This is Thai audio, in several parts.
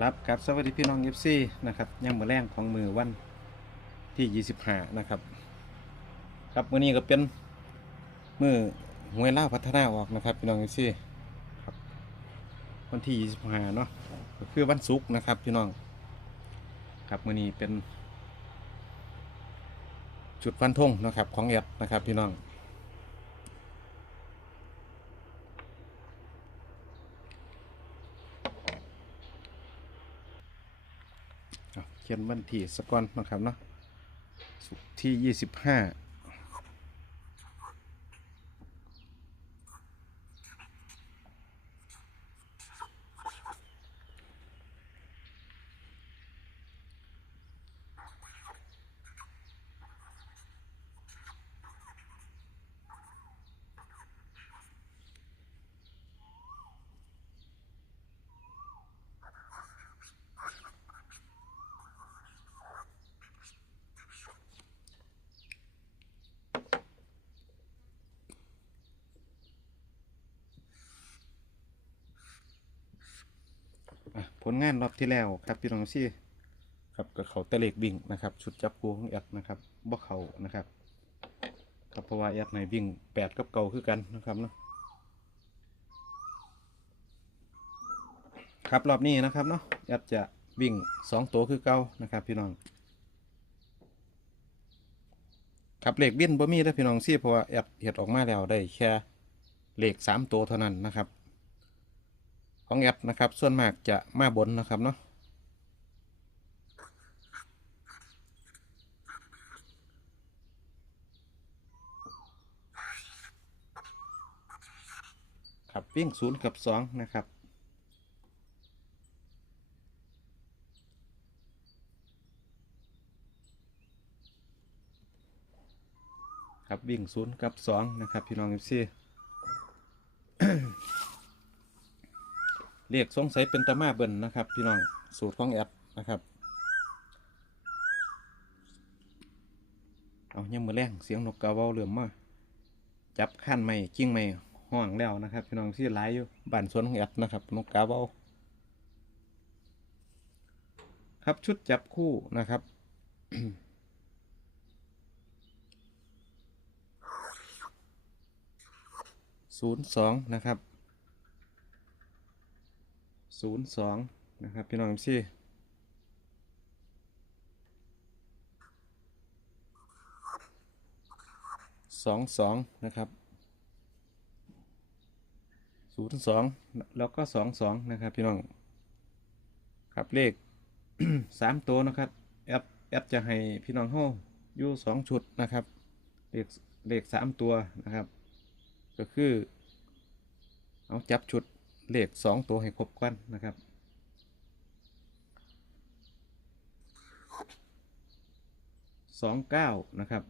ครับครับสวัสดีพี่น้องเอฟซีนะครับยังมือแรงของมือวันที่25นะครับ ครับมื้อนี้ก็เป็นมือหวยล่าพัฒนาออกนะครับพี่น้องเอฟซีครับวันที่25เนาะก็คือวันศุกร์นะครับพี่น้องครับมือนี้เป็นจุดฟันธงนะครับของแอดนะครับพี่น้อง ขียนบันทีสก่อนนะครับเนาะสุกที่สิบห้า ลงานรอบที่แล้วครับพี่น้องซี่ครับกับเขาตะเลกวิ่งนะครับชุดจับคู่ของแอดนะครับบ่เขานะครับครับเพราะว่าแอดในวิ่งแปดกับเก่าคือกันนะครับเนาะครับรอบนี้นะครับเนาะแอดจะวิ่งสองตัวคือเก่านะครับ พี่น้องครับเลขบินบ่มีแล้วพี่น้องซี่เพราะว่าแอดเห็ดออกมาแล้วได้แค่เลขสามตัวเท่านั้นนะครับ ของแอดนะครับ ส่วนมากจะมาบนนะครับเนาะครับวิ่งศูนย์กับสองนะครับครับวิ่งศูนย์กับสองนะครับพี่น้องเอฟซี เรียกสงสัยเป็นตามาเบิ่นนะครับ พี่น้องสูตรของแอดนะครับ เอายังมือแรงเสียงนกกาเวาเหลื่อมมาจับขั้นไม่กิ้งไม่ห้องแล้วนะครับ พี่น้องที่ไลายอยู่บ้านสวนของแอดนะครับนกกาเวาครับชุดจับคู่นะครับศูนย์สองนะครับ ศูนย์สองนะครับพี่น้องซี่สองสองนะครับศูนย์สองแล้วก็สองสองนะครับพี่น้องครับเลขสามตัวนะครับแอดแอดจะให้พี่น้องห้าอยู่สองชุดนะครับเลขเลขสามตัวนะครับ ก็คือ เอาจับชุด เลขสองตัวให้ครบกันนะครับ สองเก้านะครับ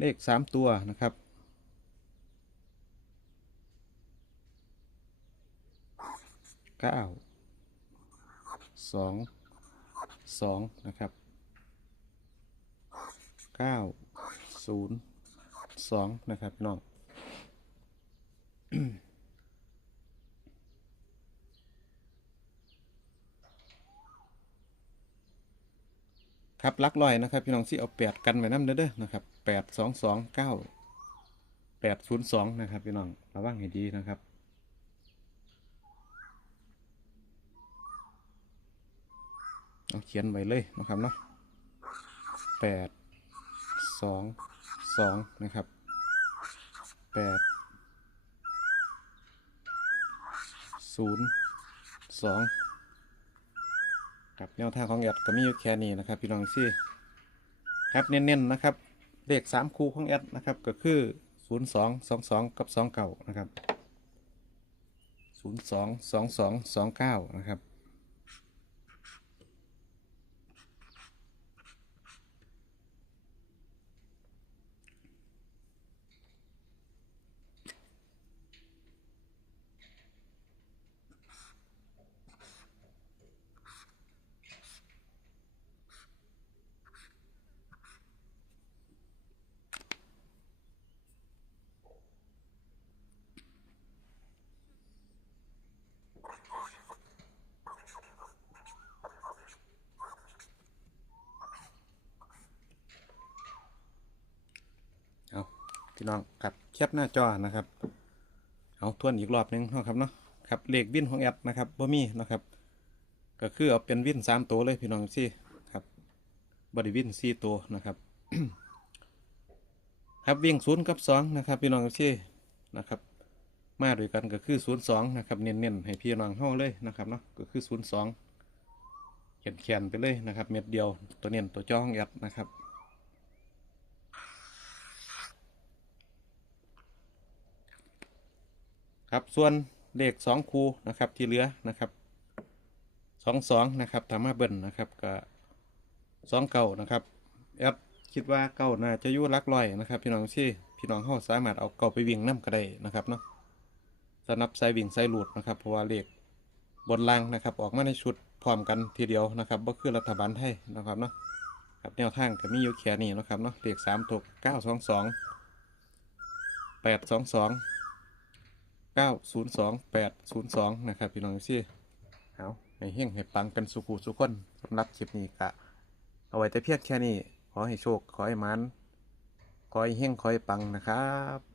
เลขสามตัวนะครับ เก้าสองสองนะครับเก้าศูนย์สองนะครับพี่น้องครับลักลอยนะครับ พี่น้องที่เอาแปดกันไว้น้ำเด้อเด้อนะครับแปดสองสองเก้าแปดศูนย์สองนะครับ พี่น้องระวังให้ดีนะครับ เอาเขียนไว้เลยนะครับเนาะแปดสองสองนะครับแปดศูนย์สองครับแนวทางของแอดก็มีอยู่แค่นี้นะครับ พี่น้องซี่ครับเน้นๆนะครับเลขสามคู่ของแอดนะครับก็คือศูนย์สองสองสองกับสองเก้านะครับศูนย์สองสองสองสองเก้านะครับ ค พี่น้องกัดแคปหน้าจอนะครับเอาทวนอีกรอบหนึงนะครับเนาะครับเลขวินของแอดนะครับบ่มีนะครับ ก็คือเอาเป็นวินสามตัวเลยพี่น้องสิครับบริวินสี่ตัวนะครับ ครับวิ่งศูนย์กับสองนะครับพี่น้องสินะครับมาด้วยกันก็คือศูนย์สองนะครับเน้นๆให้พี่น้องเฮาเลยนะครับเนาะก็คือศูนย์สองเขียนๆไปเลยนะครับ เม็ดเดียวตัวเน้นตัวจ้อของแอดนะครับ ครับส่วนเลขสองคูนะครับที่เหลือนะครับสองสองนะครับทำมาเบิ่นนะครับก็สองเก่านะครับแอดคิดว่าเก่าน่าจะยู่ลักร้อยนะครับพี่น้องที่พี่น้องเขาสามารถเอาเก่าไปวิ่งน้ำก็ได้นะครับเนาะสนับไซวิ่งไซหลุดนะครับเพราะว่าเลขบนล่างนะครับ ออกมาในชุดพร้อมกันทีเดียวนะครับก็คือรัฐบาลไทยนะครับเนาะครับแนวทางก็มีอยู่แค่นี้นะครับเนาะเลขสามตัวเก้าสองสองแปดสองสอง เก้าศูนย์สองแปดศูนย์สองนะครับพี่น้องซี่เอาให้เฮงให้ปังกันสุขุสุขคนสำหรับคลิปนี้กะ เอาไว้แต่เพียงแค่นี้ ขอให้โชค ขอให้มัน ขอให้เฮงขอให้ปังนะครับ